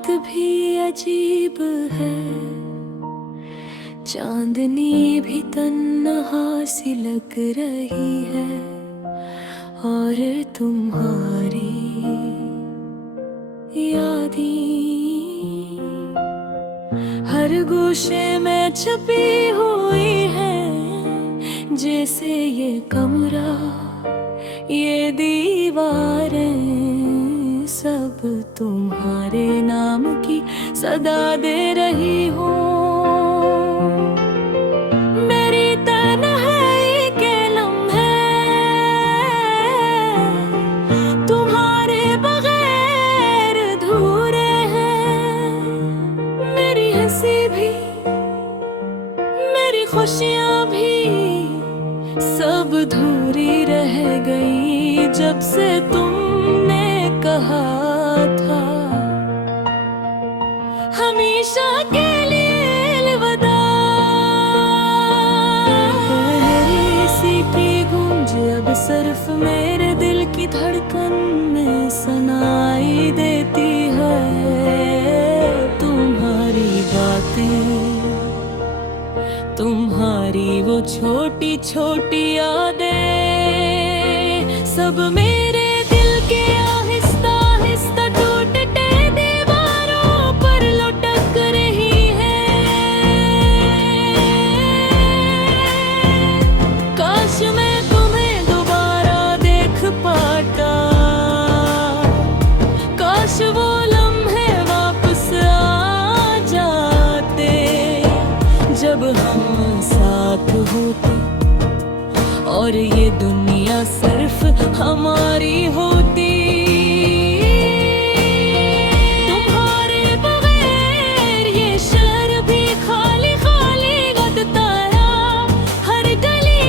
रात भी अजीब है, चांदनी भी तन्हा सी लग रही है, और तुम्हारी यादें हर गोशे में छुपी हुई है। जैसे ये कमरा, ये दीवारें सब तुम्हारे नाम की सदा दे रही हूँ। मेरी तन्हाई के लम्हे तुम्हारे बगैर अधूरे हैं। मेरी हंसी भी, मेरी खुशियाँ भी सब अधूरी रह गई जब से तुमने कहा था हमेशा के लिए अलविदा। इसी की गूंज अब सिर्फ मेरे दिल की धड़कन में सुनाई देती है। तुम्हारी बातें, तुम्हारी वो छोटी छोटी यादें सब मेरे दिल के आहिस्ता आहिस्ता टूटते दीवारों पर लुढ़क रही है। काश मैं तुम्हें दोबारा देख पाता, काश वो लम्हे वापस आ जाते जब हम साथ होते और ये दुनिया सिर्फ हमारी होती। तुम्हारे बगैर ये शहर भी खाली खाली लगता है। हर गली,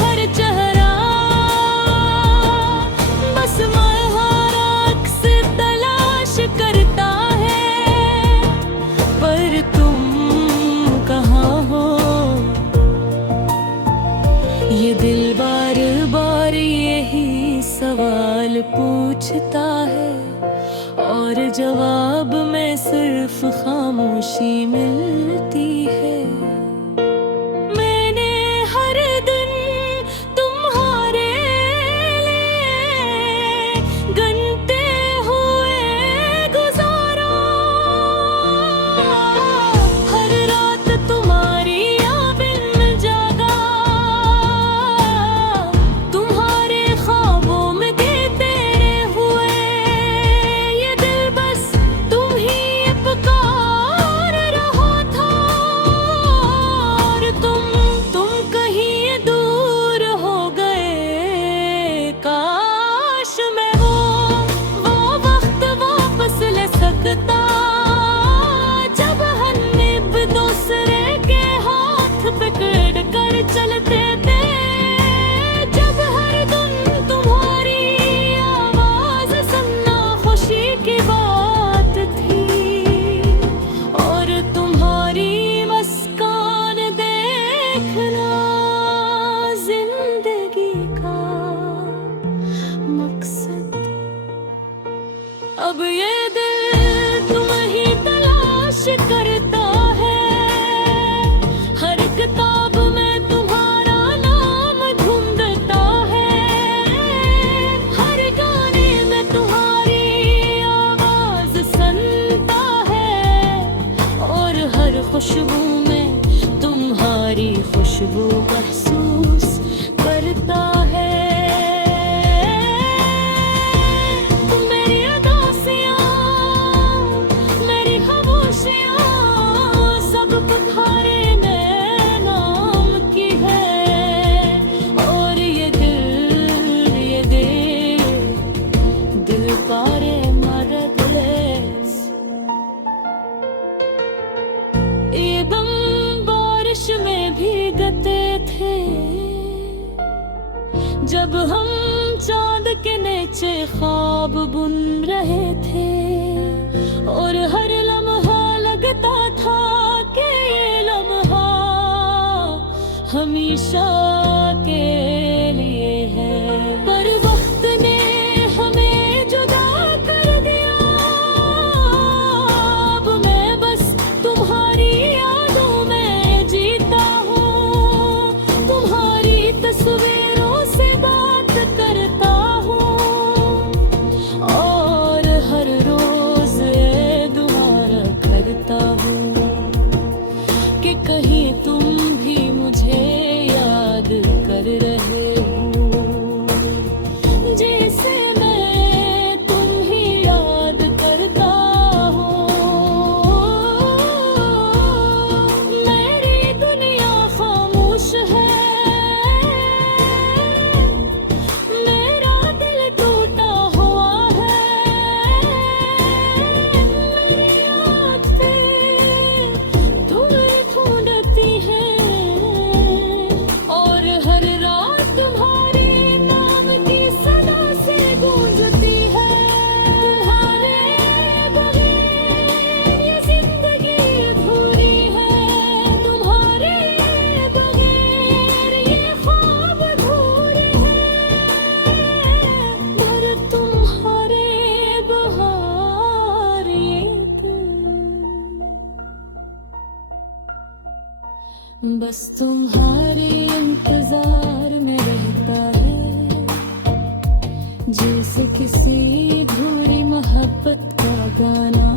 हर चेहरा बस तुम्हारा अक्स तलाश करता है। पर तुम कहाँ हो? ये दिल बार बार यही सवाल पूछता है, और जवाब में सिर्फ खामोशी मिलती है। मैंने हर दिन तुम्हारे लिए गनते हुए गुजारा। हर रात तुम्हारी यादें में जागा, तुम्हारे ख्वाबों में घेरते हुए ये दिल बस तुम ही पुकार रहा था। और तुम कहीं दूर हो गए। काश मैं वो वक्त वापस ले सकता जब हम एक दूसरे के हाथ पकड़ कर चलते थे। जब हर दिन तुम्हारी आवाज सुनना खुशी की बात थी, और तुम्हारी मुस्कान देखना जिंदगी का मकसद। अब ये दिल तुम ही तलाश करता है। हर किताब में तुम्हारा नाम ढूंढता है। हर गाने में तुम्हारी आवाज सुनता है, और हर खुशबू में तुम्हारी खुशबू महसूस करता है। मेरी उदासियाँ, मेरी खामोशियाँ सब तुम्हारे नाम की है। और ये दिल पारे मरदलेस। ये दम बारिश में भीगते थे जब हम चांद के नीचे ख्वाब बुन रहे थे। और हर लम्हा लगता था कि ये लम्हा हमेशा के लिए है। पर वक्त ने हमें जुदा कर दिया। बस तुम्हारे इंतजार में रहता है, जैसे किसी अधूरी मोहब्बत का गाना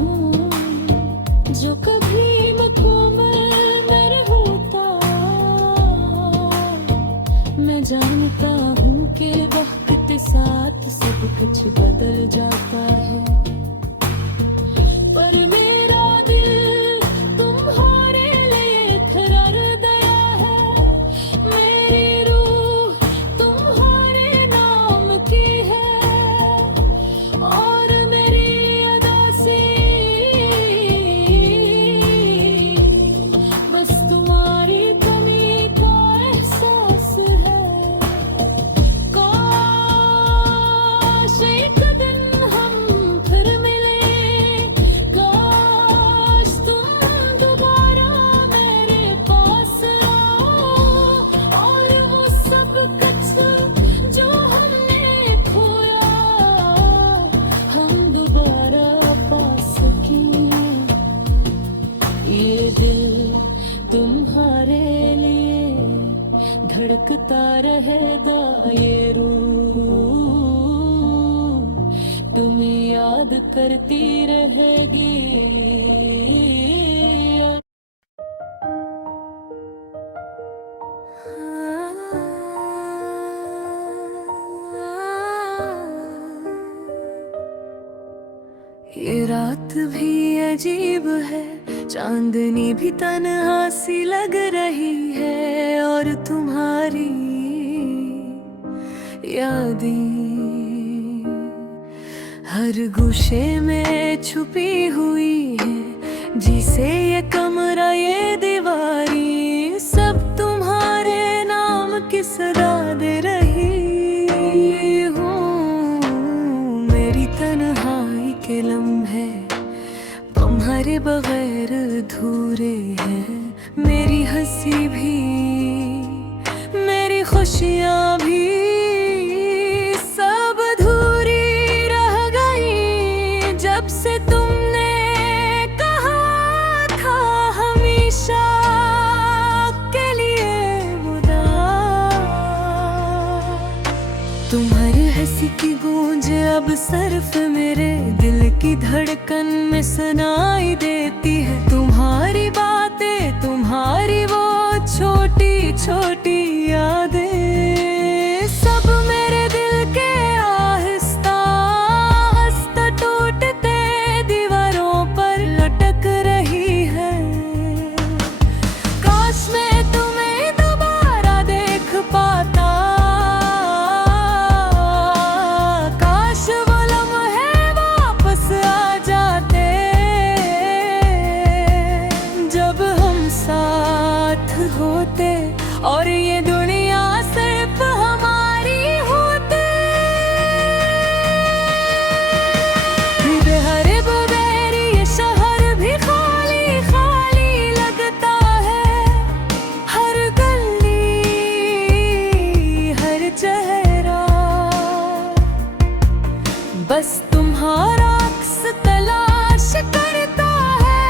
जो कभी मुकम्मल नहीं होता। मैं जानता हूँ कि वक्त के साथ सब कुछ बदल जाता है, पर मेरा दिल तुम्हारे लिए ठहर गया है। मेरी रूह तुम्हारे नाम की है और मेरी अदा से बस तुम्हारी कमी का एहसास है। काश एक दिन हम फिर मिले, काश तुम दोबारा मेरे पास आओ और वो सब कुछ जो हमने खोया हम दोबारा पा सकें। ये दिल तुम्हारे लिए धड़कता रहेगा, ये रूह तुम्हें याद करती रहेगी। ये रात भी अजीब है, चांदनी भी तन्हा सी लग रही है और तुम्हारी यादें हर गुशे में छुपी हुई है। जिसे ये कमरा ये दीवारी सब तुम्हारे नाम की सदा दे रही हूँ। मेरी तन्हाई के लम्हे तुम्हारे बगैर अधूरे हैं। मेरी हंसी भी मेरी खुशियाँ भी सब अधूरी रह गई जब से तुमने कहा था हमेशा के लिए उदास। तुम्हारी हंसी की गूंज अब सिर्फ मेरे दिल की धड़कन में सुनाई देती है। तुम्हारी बातें तुम्हारी वो छोटी छोटी यादें सब मेरे दिल के आहिस्ता आहिस्ता टूटते दीवारों पर लटक रही है। काश मैं तुम्हें दोबारा देख पाता, काश वो लम्हे वापस आ जाते जब हम साथ होते और ये दुनिया सिर्फ हमारी होती। हरे बगैर ये शहर भी खाली खाली लगता है। हर गली हर चेहरा बस तुम्हारा अक्स तलाश करता है,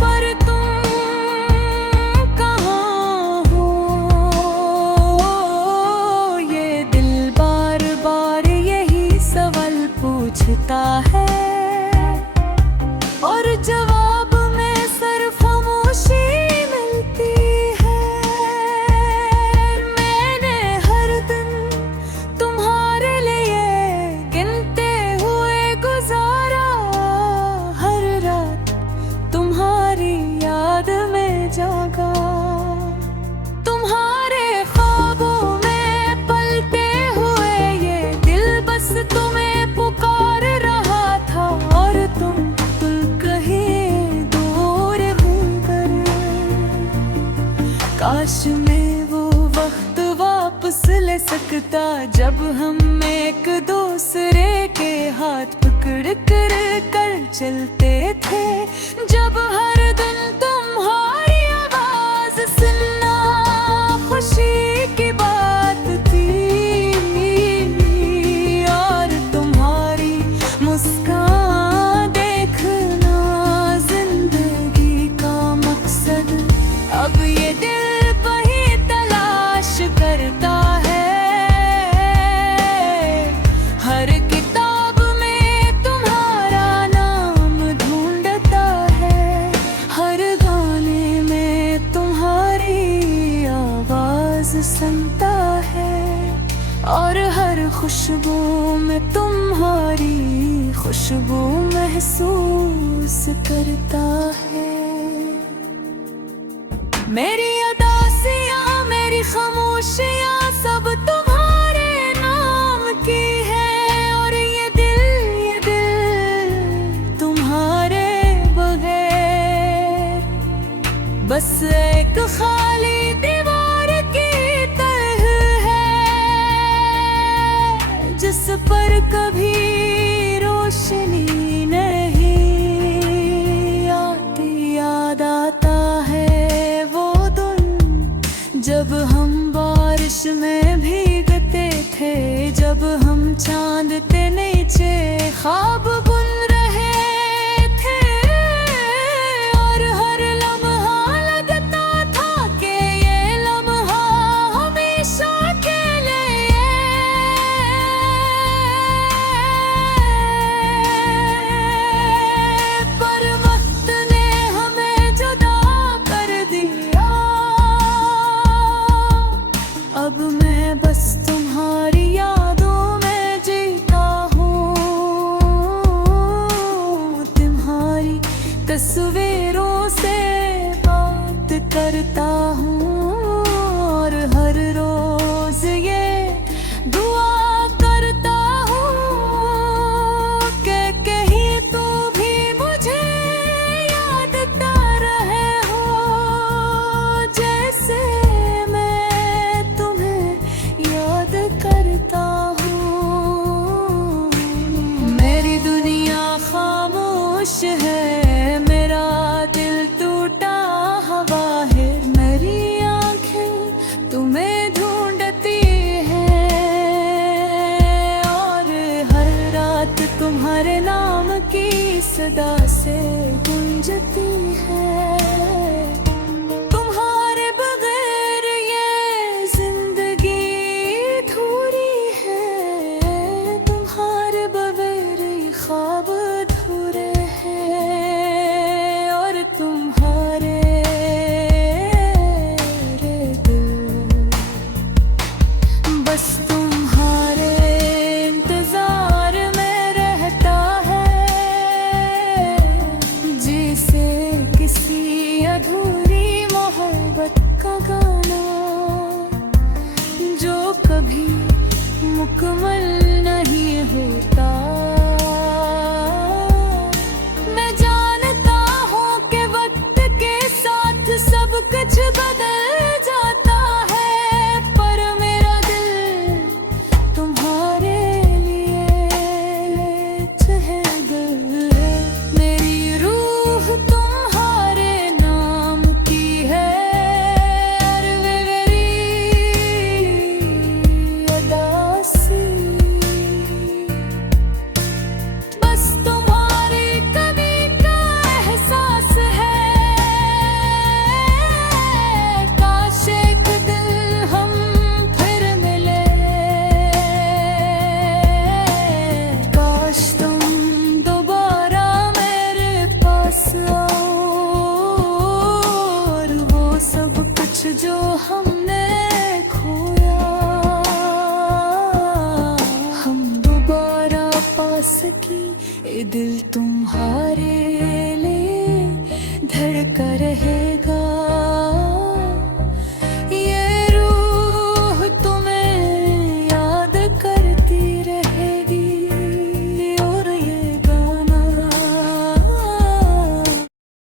पर तुम कहाँ हो? ये दिल बार बार यही सवाल पूछता है और जवाब में सिर्फ खामोशी मिलती है। मैंने हर दिन तुम्हारे लिए गिनते हुए गुजारा, हर रात तुम्हारी याद में जागा। तुम्हारे ख्वाबों में पलते हुए ये दिल बस तुम्हें पुकार रहा था और तुम कहीं दूर होकर। काश मैं वो वक्त वापस ले सकता जब हम एक दूसरे के हाथ पकड़ कर चलते थे। जब हर दिन तुम्हारी आवाज सुनना खुशी की बात थी और तुम्हारी मुस्कान देखना जिंदगी का खुशबू में तुम्हारी खुशबू महसूस करता है। मेरी अदासियाँ मेरी खामोशियाँ सब तुम्हारे नाम की है, और ये दिल तुम्हारे बगैर बस एक खाली दीवार की तरह है, जिस पर कभी रोशनी नहीं आती। याद आता है वो दिन जब हम बारिश में भीगते थे, जब हम चांद के नीचे ख्वाब बुन रहे थे, और हर लम्हा लगता था कि ये लम्हा हमेशा के लिए। पर वक्त ने हमें जुदा कर दिया, अब मैं बस तुम्हारी यादों में जीता हूँ, तुम्हारी तस्वीरों से बात करता हूँ, और हर रोज ये दुआ करता हूँ कि कहीं तू भी मुझे याद कर रहे हो, जैसे मैं तुम्हें याद करता हूँ। मेरी दुनिया खामोश है, मेरा दिल टूटा हवा है, मेरी आंखें तुम्हें ढूंढती हैं, और हर रात तुम्हारे नाम की सदा से गूंजती है। तुम्हारे बगैर ये जिंदगी अधूरी है, तुम्हारे बगैर ये ख्वाब अधूरे हैं, और तुम्हारे दिल बस तुम्हारे इंतजार में रहता है, जिसे किसी अधूरी मोहब्बत का गाना जो कभी मुकम्मल नहीं होता। मैं जानता हूँ कि वक्त के साथ सब कुछ बदल